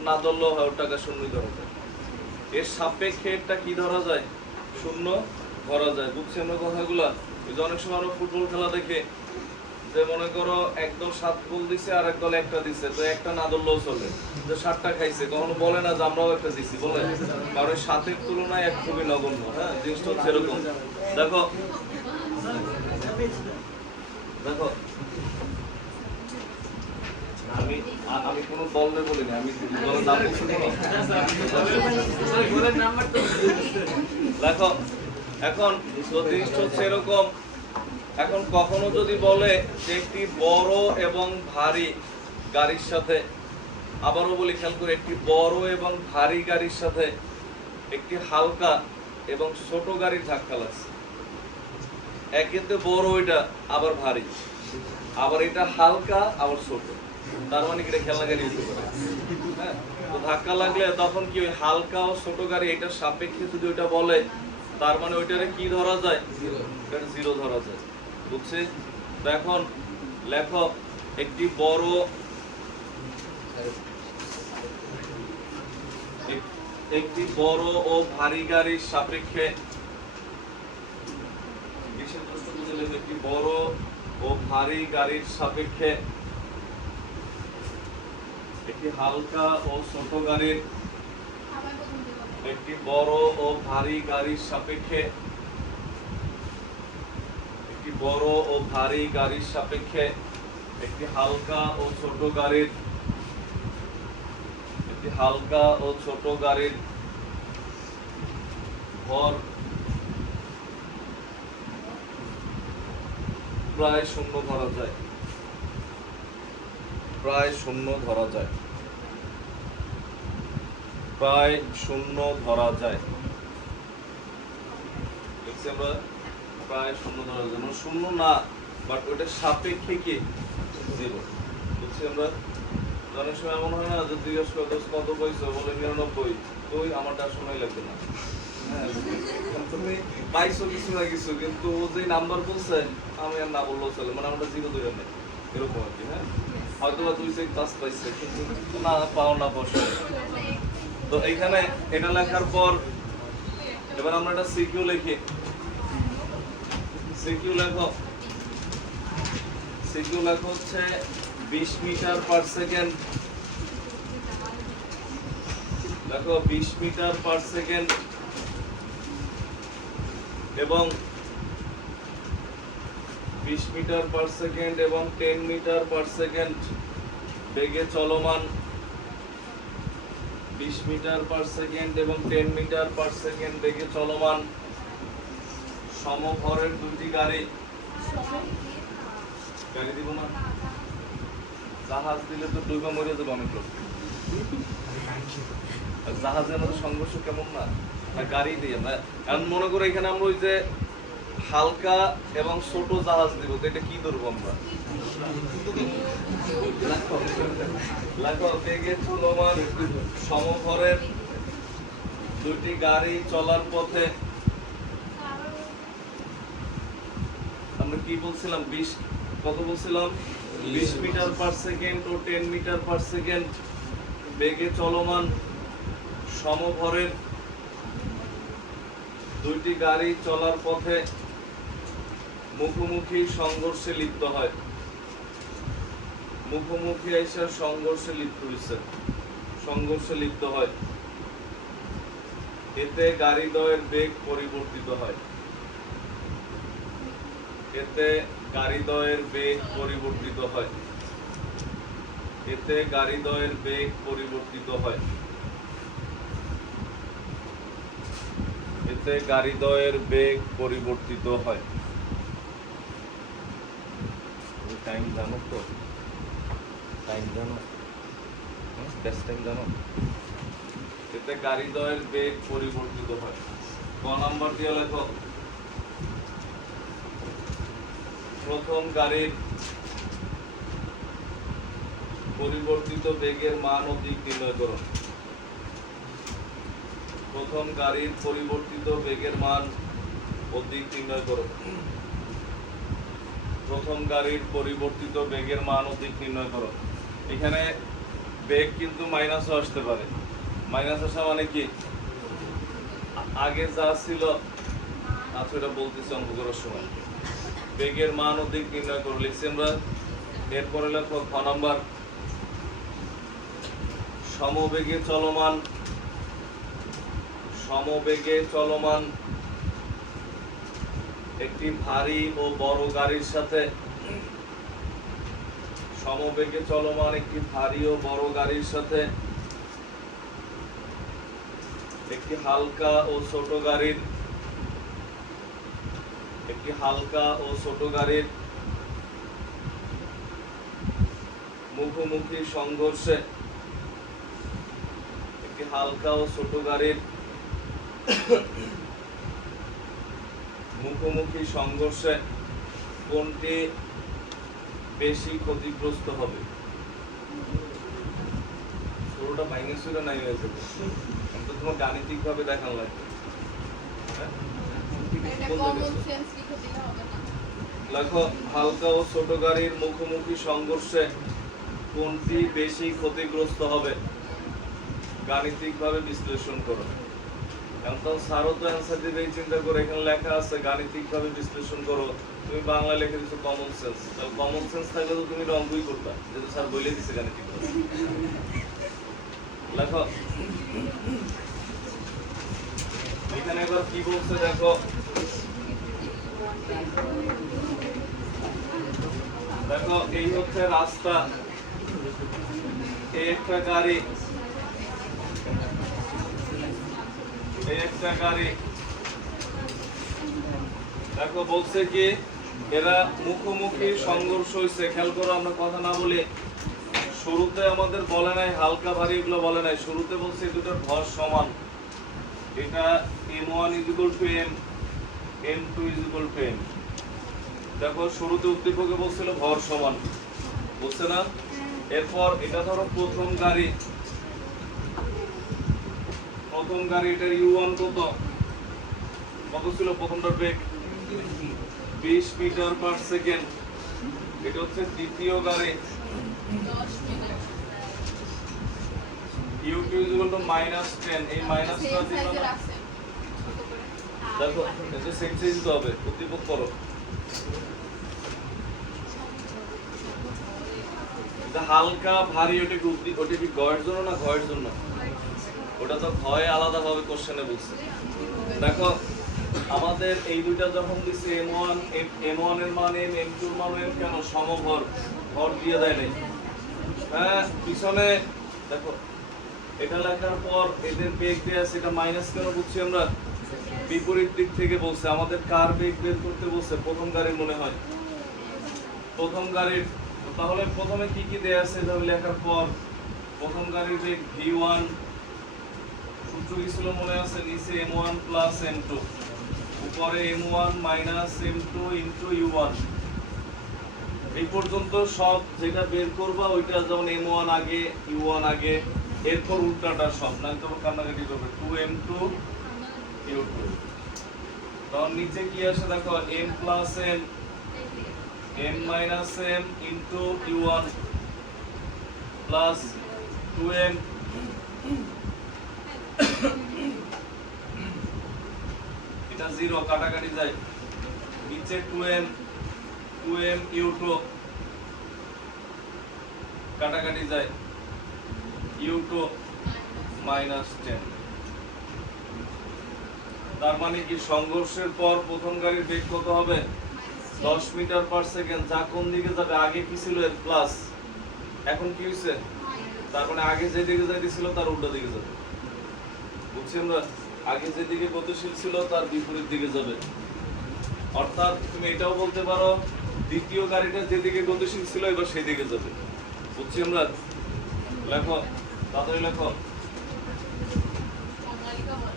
না ধরলেও হয়, ওর টাকা শূন্য ধরা যায়। এর সাপেক্ষে এটা কি ধরা যায়, শূন্য ধরা যায়। বুঝছেন না কথাগুলো? এই যে অনেক সময় আমরা ফুটবল খেলা দেখে যে মনে করো এক দল 7 গোল দিছে আর এক দল একটা দিছে, তো একটা না ধরলেও চলে, যে 7টা খাইছে, কখনো বলে না যে আমরাও একটা দিছি, বলে, কারণ 7-এর তুলনায় 1 খুবই নগণ্য। হ্যাঁ, জিনিসটা হচ্ছে এরকম। দেখো দেখো আমি কোনো দলের বলিনি, আমি দলের নাম বলছি। দেখো এখন জিনিসটা হচ্ছে এরকম। এখন কখনো যদি বলে যে একটি বড় এবং ভারী গাড়ির সাথে, আবারও বলি খেয়াল করে, একটি বড় এবং ভারী গাড়ির সাথে একটি হালকা এবং ছোট গাড়ির ধাক্কা লাগছে। একেতে বড় এটা আবার ভারী, আবার এটা হালকা আবার ছোট, তার মানে কি খেলনা গাড়ি হতে পারে। হ্যাঁ, তো ধাক্কা লাগলে তখন কি ওই হালকা ও ছোট গাড়ি এটার সাপেক্ষে যদি ওইটা বলে, তার মানে ওইটারে কি ধরা যায়, জিরো ধরা যায়। বুঝছে? তো এখন লেখো একটি বড় ও ভারী গাড়ির সাপেক্ষে, একটি বড় ও ভারী গাড়ির সাপেক্ষে একটি হালকা ও ছোট গাড়ির, একটি বড় ও ভারী গাড়ির সাপেক্ষে, একটি বড় ও ভারী গাড়ির সাপেক্ষে একটি হালকা ও ছোট গাড়ির, একটি হালকা ও ছোট গাড়ির ভর প্রায় শূন্য ধরা যায়, প্রায় শূন্য ধরা যায়, প্রায় শূন্য ধরা যায়। দেখছি আমরা প্রায় শূন্য ধরা যায়, মানে শূন্য না, বাট ওইটার সাপেক্ষে কি জিরো। বুঝছি আমরা? অনেক সময় এমন হয় না যে জিজ্ঞাসা করে কত পাইছো, বলে 99, তো আমারটা সময় লাগবে না। হ্যাঁ, তুমি পাইছো কিছু না কিছু, কিন্তু ও যে নাম্বার বলছে আমি আর না বললেও চলে, মানে আমরা জিরো ধরে নেই, এরকম আর কি। হ্যাঁ, হয়তো বা 2 সেক পাস পাইছে কিন্তু না পাও না বসে। তো এইখানে এটা লেখার পর এবার আমরা একটা সিকিউ লিখি। সিকিউ লেখো হচ্ছে 20 মিটার পার সেকেন্ড। দেখো 20 মিটার পার সেকেন্ড এবং 20 মিটার পার সেকেন্ড এবং 10 মিটার পার সেকেন্ড বেগে চলমান 20 মিটার পার সেকেন্ড এবং 10 মিটার পার সেকেন্ড বেগে চলমান সমভরের দুটি গাড়ি দিব না, জাহাজ দিলে তো ডুবে মরে যাবে অনেক লোক। জাহাজের মধ্যে সংঘর্ষ কেমন না, গাড়ি দিয়ে না। এখন মনে করো এখানে আমরা ওই যে হালকা এবং ছোট জাহাজ দিব, তো এটা কি ধরবো আমরা? লেখো বেগে চলমান সমভরের দুটি গাড়ি চলার পথে আমরা কি বলছিলাম? 20 কত বলছিলাম? 20 মিটার পার সেকেন্ড ও 10 মিটার পার সেকেন্ড বেগে চলমান সমভরের দুইটি গাড়ি চলার পথে মুখোমুখি সংঘর্ষে লিপ্ত হয়। মুখোমুখি এসে সংঘর্ষে লিপ্ত হয়। এতে গাড়িদ্বয়ের বেগ পরিবর্তিত হয়। এতে গাড়িদ্বয়ের বেগ পরিবর্তিত হয়। এতে গাড়িদ্বয়ের বেগ পরিবর্তিত হয়। এতে গাড়িদ্বয়ের বেগ পরিবর্তিত হয়। টাইম জানো তো? টাইম জানো? বেস্ট টাইম জানো? এতে গাড়িদ্বয়ের বেগ পরিবর্তিত হয়। ক নাম্বার দিয়ে লেখো, প্রথম গাড়ির পরিবর্তিত বেগের মান ও দিক নির্ণয় করো। প্রথম গাড়ির পরিবর্তিত বেগের মান ও দিক নির্ণয় করো। প্রথম গাড়ির পরিবর্তিত বেগের মান ও দিক নির্ণয় করো। এখানে বেগ কিন্তু মাইনাসও আসতে পারে। মাইনাস আসা মানে কি? আগে যা ছিল আচ্ছা এটা বলতেছি অঙ্ক করার সময়। বেগের মান ও দিক নির্ণয় করো লিখছি আমরা। এরপরে লেখো খ নাম্বার, সমবেগে চলমান একটি ভারী ও বড় গাড়ির সাথে সমবেগে চলমান একটি ভারী ও বড় গাড়ির সাথে একটি হালকা ও ছোট গাড়ির মুখোমুখি সংঘর্ষে একটি হালকা ও ছোট গাড়ির মুখোমুখি সংঘর্ষে কোনটি বেশি ক্ষতিগ্রস্ত হবে? পুরোটা মাইনাস করে নাই হয়েছে, কিন্তু তোমার গাণিতিক ভাবে দেখানো লাগবে। লেখো, হালকা ও ছোট গাড়ির মুখোমুখি সংঘর্ষে কোনটি বেশি ক্ষতিগ্রস্ত হবে? গাণিতিক ভাবে বিশ্লেষণ করো। এখন স্যারও তো অ্যান্সার দিবে চিন্তা করে, এখানে লেখা আছে গাণিতিক ভাবে বিশ্লেষণ করো। তুমি বাংলা লিখে দিচ্ছ কমন সেন্স। তাহলে কমন সেন্স থাকলে তো তুমি অঙ্কই করতা, যেহেতু স্যার বলে দিচ্ছে গাণিতিক ভাবে। লেখো এখানে এবার কি বলছে দেখো। দেখো এই হচ্ছে রাস্তা, এই একটা গাড়ি, দেখো বলছে কি এরা মুখোমুখি সংঘর্ষ হয়েছে। খেয়াল করো, আমরা কথা না বলে শুরুতে আমাদের বলে নাই হালকা ভারী, এগুলো বলে নাই। শুরুতে বলছে এই দুটোর ভর সমান। এটা m1 = m, m2 = m। দেখো শুরুতে উদ্দীপকে বলছিল ভর সমান, বুঝছে না? এরপর এটা ধরো প্রথম গাড়ি, এটা u1 কত ছিল? প্রথমটার বেগ 20 মিটার পার সেকেন্ড। এটা হচ্ছে দ্বিতীয় গাড়ি, 10 মিটার u2 -10 এই মাইনাসটা সেম দিল সাইজের না আছে ছোট করে দেখো এটা সেম সাইজ তো হবে উদ্দীপক করো এটা হালকা ভারী ওটা কি গয়ের জন্য না ঘয়ের জন্য ওটা তো ভয় আলাদা ভাবে কোশ্চেনে বলছে দেখো আমাদের এই দুইটা যখন দিছে m1 এর মান m m2 এর মান m কেন সমভর ভর দিয়ে দেয় নাই হ্যাঁ পিছনে দেখো এটা লেখার পর এদের বেগ দেয়া আছে এটা মাইনাস কেন বুঝছি আমরা বিপরীত দিক থেকে বলছে আমাদের কার বেগ বের করতে বলছে প্রথম গাড়ির মনে হয় প্রথম গাড়ির তাহলে প্রথমে কি কি দেয়া আছে তাহলে লেখার পর প্রথম গাড়ির বেগ v1 সূত্র কি ছিল মনে আছে নিচে m1 m2 উপরে m1 m2 u1 এই পর্যন্ত সব যেটা বের করবা ওইটা যেমন m1 আগে u1 আগে এরপর উল্টাটা সব না তো কান্নাকাটি করবে 2m2 u2 তখন নিচে কি আসে দেখো m m into u1 plus 2m এটা 0 কাটাকাটি যায় নিচে 2m u2 কাটাকাটি যায় u2 -10 তার মানে কি সংঘর্ষের পর প্রথম গাড়ির বেগ কত হবে 10 মিটার পার সেকেন্ড যা কোন দিকে যাবে আগে কি ছিল এর প্লাস এখন কি হইছে তার মানে আগে যে দিকে যাইতেছিল তার উল্টো দিকে যাবে বুঝছি আমরা আগে যে দিকে গতিশীল ছিল তার বিপরীত দিকে যাবে অর্থাৎ তুমি এটাও বলতে পারো দ্বিতীয় গাড়িটা যে দিকে গতিশীল ছিল এবার সেই দিকে যাবে বুঝছি আমরা লেখো তাড়াতাড়ি লেখো সংজ্ঞালিকা বল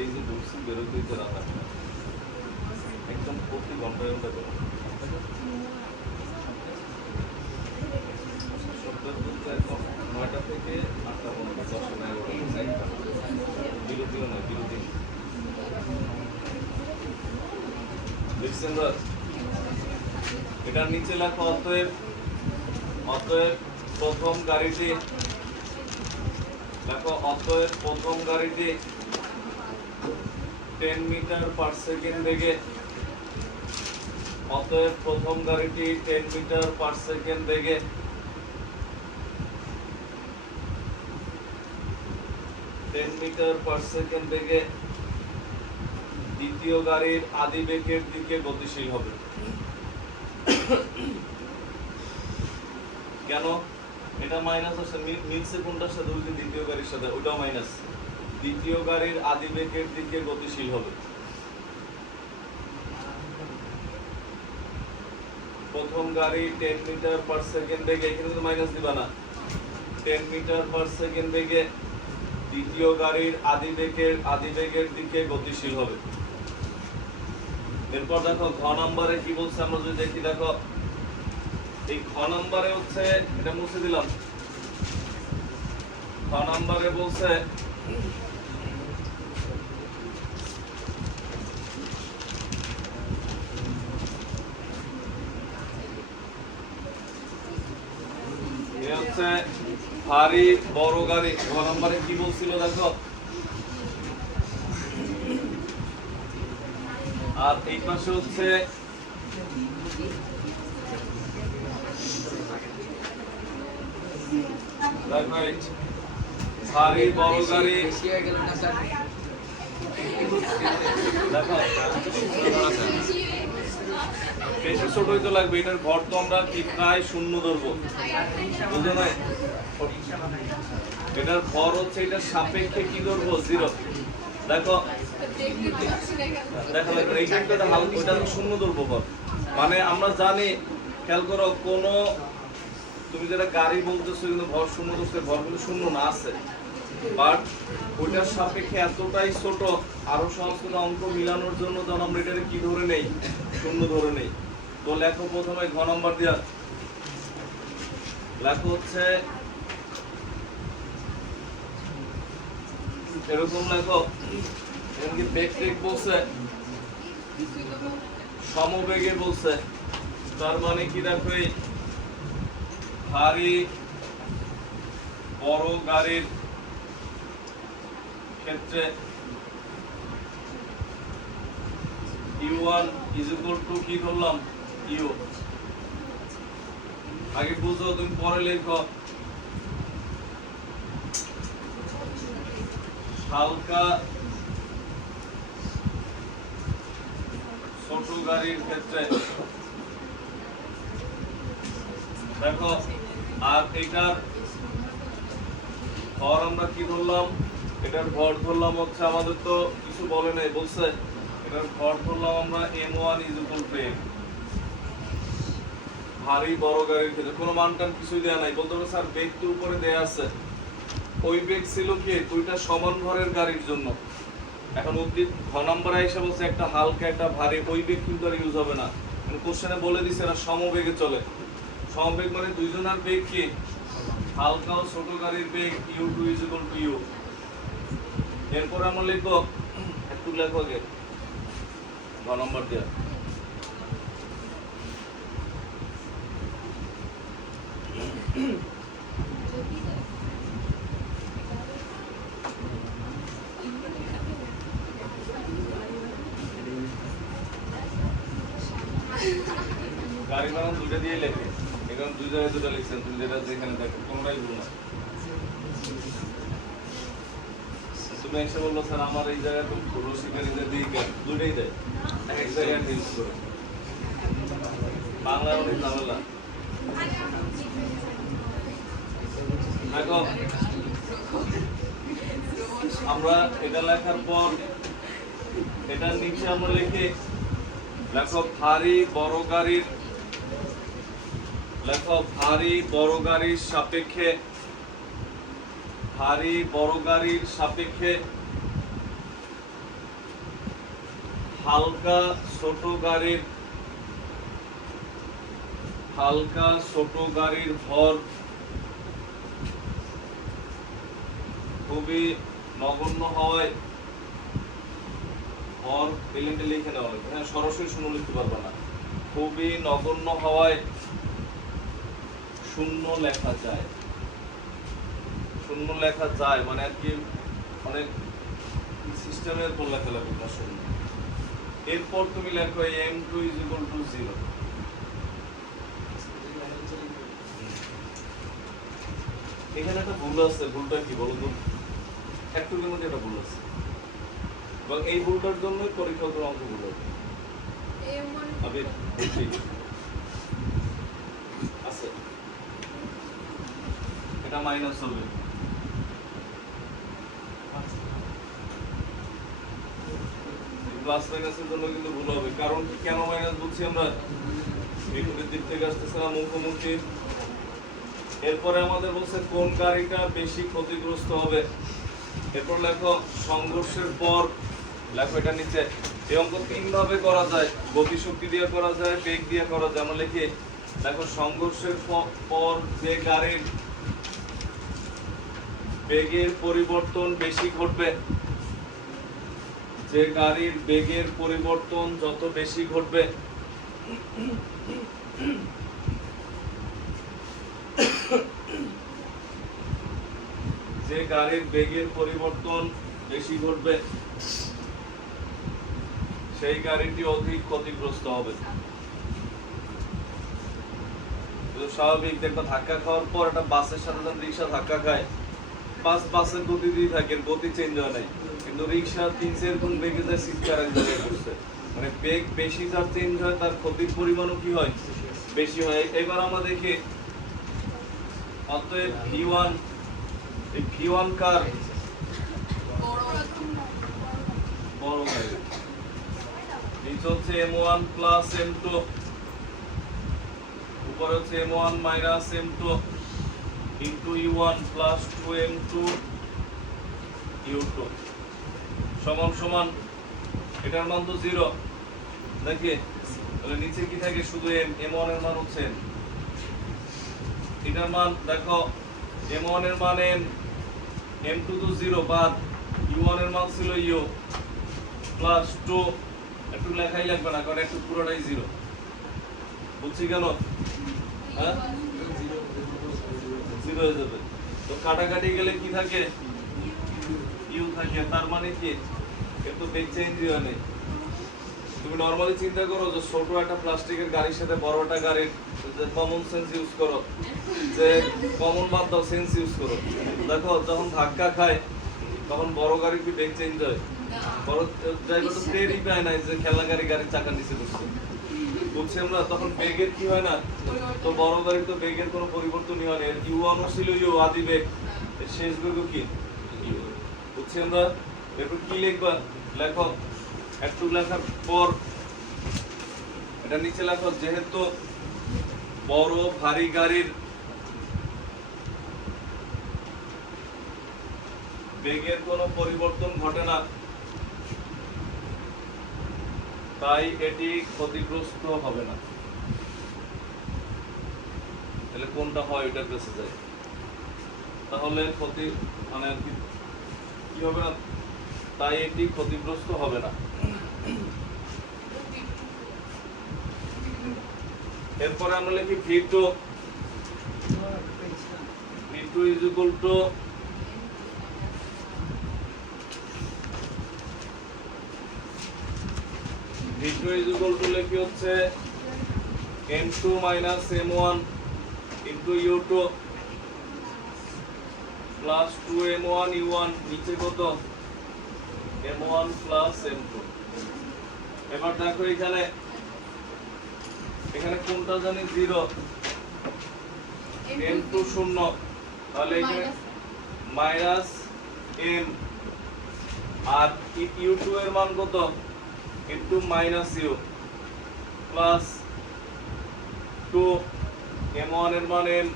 এই যে বলছি বেরোতে দিতে রাত একদম প্রতি ঘন্টায় ঘন্টা করো সপ্তাহ বলতে একদম 9টা থেকে 8টা পর্যন্ত 10টা 11টা বিরতিও নয় বিরতি দেখছেন এটার নিচে লেখা অতএব প্রথম গাড়িটি দেখো অতএব প্রথম গাড়িটি 10 মিটার পার সেকেন্ড বেগে অতএব প্রথম গাড়িটি 10 মিটার পার সেকেন্ড বেগে 10 মিটার পার সেকেন্ড বেগে দ্বিতীয় গাড়ির আদি বেগের দিকে গতিশীল হবে কেন এটা মাইনাস আছে মিলছে কোনটার সাথে ওই যে দ্বিতীয় গাড়ির সাথে ওটাও মাইনাস দ্বিতীয় গাড়ির আদি বেগের দিকে গতিশীল হবে প্রথম গাড়ি 10 মিটার পার সেকেন্ড বেগে এখানে তো মাইনাস দিবা না 10 মিটার পার সেকেন্ড বেগে দ্বিতীয় গাড়ির আদি বেগের দিকে গতিশীল হবে এরপর দেখো ঘ নম্বরে কি বলছে আমরা যদি দেখি দেখো এই ঘ নম্বরে হচ্ছে এটা মুছে দিলাম ঘ নম্বরে বলছে হচ্ছে ভারী বড় গাড়ি ঘ নম্বরে কি বলছিল দেখো আর এই পাশে হচ্ছে ভারী বড় গাড়ি দেখো বেশি ছোট হইতে লাগবে এটার ভর তো আমরা কি প্রায় শূন্য ধরবো বুঝো না এটার ভর হচ্ছে এটার সাপেক্ষে কি ধরবো 0 দেখো দেখো এইখানটা হালকা ওটা তো শূন্য ধরবো ভর মানে আমরা জানি খেয়াল করো কোন তুমি যেটা গাড়ি বলতেছো কিন্তু ভর শূন্য ধরছে ভর কিন্তু শূন্য না আছে বাট ওইটার সাপেক্ষে এতটাই ছোট আরো সহজ করে অঙ্ক মিলানোর জন্য যখন আমরা এটাকে কি ধরে নেই শূন্য ধরে নেই তো লেখো প্রথমে ঘ নম্বর দিয়া লেখো হচ্ছে এরকম লেখো, এখানে বেগ টেক বলছে, সমবেগে বলছে, তার মানে কি দেখো এই ভারী বড় গাড়ির ক্ষেত্রে U1 is equal to কি ধরলাম U, আগে বুঝো তুমি পরে লেখো, হালকা ছোট গাড়ির ক্ষেত্রে দেখো, আর এটার ভর আমরা কি ধরলাম, এটার ভর ধরলাম হচ্ছে, আমাদের তো কিছু বলে নাই, বলছে এটার ভর ধরলাম আমরা M1 is equal to M, ভারী বড় গাড়ির ক্ষেত্রে কোনো মান টান কিছুই দেয়া নাই, বলতে হবে স্যার বেগ তো উপরে দেয়া আছে, ওই বেগ ছিল কি দুইটা সমান ভরের গাড়ির জন্য, এখন উদ্ভিদ ঘ নাম্বার হিসাবে বলছে একটা হালকা একটা ভারী, ওই বেগ কিন্তু আর ইউজ হবে না, মানে কোশ্চেনে বলে দিছে না সমবেগে চলে, সমবেগ মানে দুইজনের বেগ কি হালকা ও ছোট গাড়ির বেগ U2 is equal to U, এরপর আমরা লিখবো, একটু লেখো আগে ঘ নাম্বার দেয়া, গাড়ি বানান দুইটা দিয়ে লেখে, এখানে দুই জায়গায় দুটা লিখছেন, তুমি যেটা যেখানে দেখো কোনটাই ভুল না, তুমি এসে বললো স্যার আমার এই জায়গায় তুমি রসিকারিতে দিই কেন, দুইটাই দেয়, এক জায়গায় ইউজ করো, বাংলার অনেক ঝামেলা। দেখো আমরা এটা লেখার পর এটার নিচে আমরা লিখি, লেখো ভারী বড় গাড়ির, লেখো ভারী বড় গাড়ির সাপেক্ষে, ভারী বড় গাড়ির সাপেক্ষে হালকা ছোট গাড়ির, হালকা ছোট গাড়ির ভর খুবই নগণ্য হওয়ায়, ভর এলিমেন্টে লিখে নেওয়া লাগবে, হ্যাঁ সরাসরি শূন্য লিখতে পারবে না, খুবই নগণ্য হওয়ায় শূন্য লেখা যায়, শূন্য লেখা যায় মানে আর কি অনেক সিস্টেমের উপর লেখা লাগবে না শূন্য, এরপর তুমি লেখো M2 is equal to 0, এখানে একটা ভুল আছে, ভুলটা কি বলো তো, একটুর মধ্যে একটা ভুল আছে, এবং এই ভুলটার জন্যই পরীক্ষার অঙ্ক ভুল হবে, আমি বুঝছি আছে, এটা মাইনাস হবে, প্লাস মাইনাসের জন্য কিন্তু ভুল হবে, কারণ কেন মাইনাস বলছি আমরা, বিপরীত দিক থেকে আসতেছে না মুখোমুখি, এরপরে আমাদের বলছে কোন গাড়িটা বেশি ক্ষতিগ্রস্ত হবে, এরপর লেখো সংঘর্ষের পর, লেখো এটা নিচে, এই অঙ্ক তিন ভাবে করা যায়, গতিশক্তি দিয়ে করা যায়, বেগ দিয়ে করা যায়, আমরা লিখি দেখো সংঘর্ষের পর যে গাড়ির বেগের পরিবর্তন বেশি ঘটবে, যে গাড়ির বেগের পরিবর্তন যত বেশি ঘটবে যে গাড়ির বেগের পরিবর্তন বেশি ঘটবে সেই গাড়িটি অধিক ক্ষতিগ্রস্ত হবে। স্বাভাবিক দেখো ধাক্কা খাওয়ার পর একটা বাসের সাথে যখন রিক্সা ধাক্কা খায়, বাসের গতি দিয়ে থাকে, গতি চেঞ্জ হয় নাই, কিন্তু রিক্সা 3-4 গুণ বেগে যায়, চিৎকার এক জায়গায় করছে, মানে বেগ বেশি যার চেঞ্জ হয় তার ক্ষতির পরিমাণও কি হয় বেশি হয়। এবার আমরা দেখি অতএব V1, এই V1 কার বড় গাড়ি, নিচে হচ্ছে M1 প্লাস M2, উপরে হচ্ছে M1 minus M2 into U1 plus 2M2 U2 সমান সমান, এটার মান তো 0 দেখি, তাহলে নিচে কি থাকে শুধু M1 এর মান হচ্ছে M, এটার মান দেখো M1 এর মান M, M2 তো 0 বাদ, u1 এর মান ছিল u প্লাস 2, একটু লেখাই লাগবে না কারণ একটু পুরোটাই জিরো। বুঝছি কেন? হ্যাঁ, জিরো হয়ে যাবে। তো কাটাকাটি গেলে কি থাকে? ইউ থাকে। তার মানে কি একটু বেগ চেঞ্জ হয়। তুমি নরমালি চিন্তা করো যে ছোট একটা প্লাস্টিকের গাড়ির সাথে বড় একটা গাড়ির যে কমন সেন্স ইউজ করো, যে কমন বাদ দাও, সেন্স ইউজ করো। দেখো যখন ধাক্কা খায় তখন বড় গাড়ি কি বেগ চেঞ্জ হয়? বড় ড্রাইভার তো টেরই পায় না যে খেলনা গাড়ির চাকার নিচে বসছে। বুঝছি আমরা? তখন বেগের কি হয় না, তো বড় গাড়ির তো বেগের কোনো পরিবর্তনই হয় না। এর u1 ছিল ইউ আদি বেগ, এর শেষ বেগ কি ইউ। বুঝছি আমরা? এরপর কি লিখবা? লেখো, একটু লেখার পর এটা নিচে লেখো, যেহেতু বড় ভারী গাড়ির বেগের কোনো পরিবর্তন ঘটে না, তাই এটি ক্ষতিগ্রস্ত হবে না। তাহলে কোনটা হয় এটা বেঁচে যায়, তাহলে ক্ষতি মানে কি হবে না, তাই এটি ক্ষতিগ্রস্ত হবে না। এরপরে আমরা লিখি v2 is equal to লিখি হচ্ছে m2 minus m1 into u2 plus 2m1 u1 নিচে কত m1 plus m2। এবার দেখো এখানে কোনটা জানি 0, m2 0, তাহলে এখানে মাইনাস m আর u2 এর মান কত into minus u plus 2 m1 এর মান m,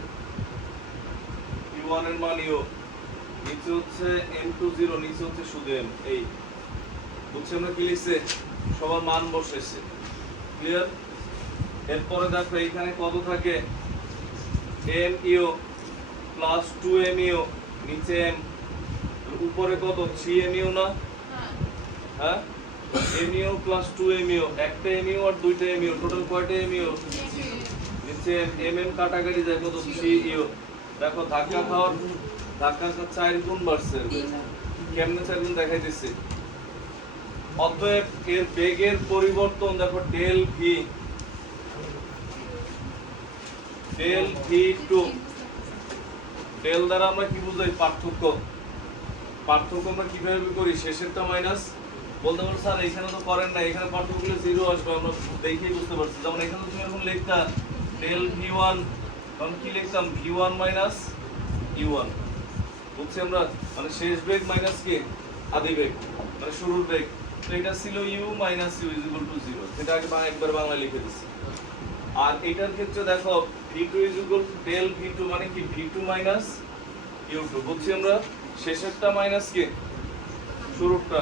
u1 এর মান u, নিচে হচ্ছে m2 0, নিচে হচ্ছে শুধু m। এই বুঝছি আমরা কি লিখছে? সবার মান বসেছে। ক্লিয়ার? এরপরে দেখো এইখানে কত থাকে mu প্লাস 2mu, নিচে m, উপরে কত 3mu না? হ্যাঁ, mu প্লাস 2mu, একটা mu আর দুইটা mu, টোটাল কয়টা mu? নিচে mm কাটাকাটি যায় কত 3u। দেখো ধাক্কা 4 গুণ বাড়ছে। কেমনে 4 গুণ দেখাই দিচ্ছি। অতএব এর বেগের পরিবর্তন দেখো ডেল v2, ডেল দ্বারা আমরা কি বুঝাই? পার্থক্য আমরা কিভাবে করি? শেষেরটা মাইনাস, বলতে পারো স্যার এখানে তো করেন না, এখানে পার্থক্য করলে 0 আসবে, আমরা দেখেই বুঝতে পারছি। যেমন এখানে তুমি এখন লিখতা ডেল v1, তখন কি লিখতাম v1 মাইনাস u1। বুঝছি আমরা? মানে শেষ বেগ মাইনাস কি আদি বেগ, মানে শুরুর বেগ। তো এটা ছিল u minus u is equal to 0, সেটা আগে একবার বাংলা লিখে দিচ্ছি। আর এটার ক্ষেত্রে দেখো v2 is equal to del v2 মানে কি v2 মাইনাস u2। বুঝছি আমরা? শেষেরটা মাইনাস কি শুরুরটা।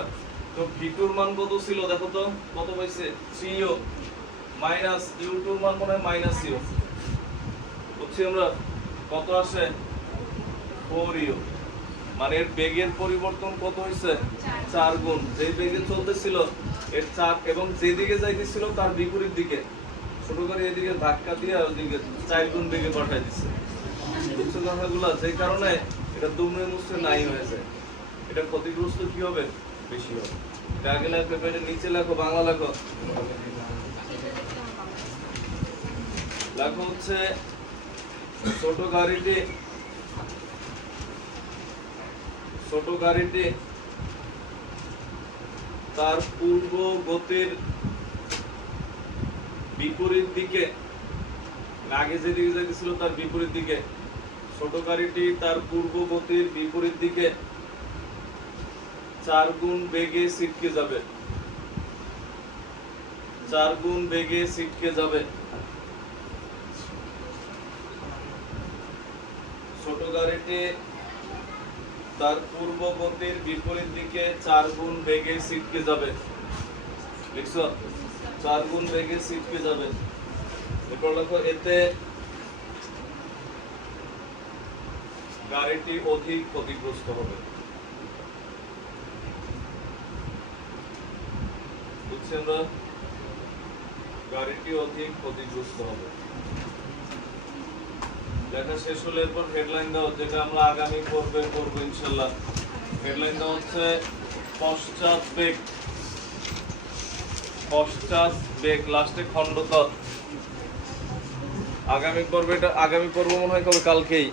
তো v2 এর মান কত ছিল দেখো তো, কত পাইছে 3u মাইনাস u2 এর মান মনে হয় মাইনাস u। বুঝছি আমরা? কত আসে 4u, মানে এর বেগের পরিবর্তন কত হইছে 4 গুণ। যে বেগে চলতেছিল এর 4, এবং যেদিকে যাইতেছিল তার বিপরীত দিকে ছোট করে এদিকে ধাক্কা দিয়ে ওদিকে 4 গুণ বেগে পাঠাই দিচ্ছে। বুঝছো কথাগুলো? যেই কারণে এটা দুমড়ে মুচড়ে নাই হয়ে যায়, এটা ক্ষতিগ্রস্ত কি হবে? বেশি হবে। এটা আগে লেখো, এটা নিচে লেখো, বাংলা লেখো। লেখো হচ্ছে ছোট গাড়িটি তার পূর্ব গতির বিপরীত দিকে, আগে যেদিকে যাইতেছিল তার বিপরীত দিকে, ছোট গাড়িটি তার পূর্ব গতির বিপরীত দিকে 4 গুণ বেগে ছিটকে যাবে। 4 গুণ বেগে ছিটকে যাবে। ছোট গাড়িটি তার পূর্ব গতির বিপরীত দিকে 4 গুণ বেগে ছিটকে যাবে। লিখছো? 4 গুণ বেগে ছিটকে যাবে। এরপর লেখো এতে গাড়িটি অধিক ক্ষতিগ্রস্ত হবে। দিচ্ছি আমরা গাড়িটি অধিক ক্ষতিগ্রস্ত হবে। লেখা শেষ হলে এরপর হেডলাইন দেওয়া, যেটা আমরা আগামী পর্বে করবো ইনশাল্লাহ। হেডলাইন দেওয়া হচ্ছে পশ্চাৎ বেগ, লাস্টে খণ্ডতৎ। আগামী পর্ব মনে হয় কবে, কালকেই।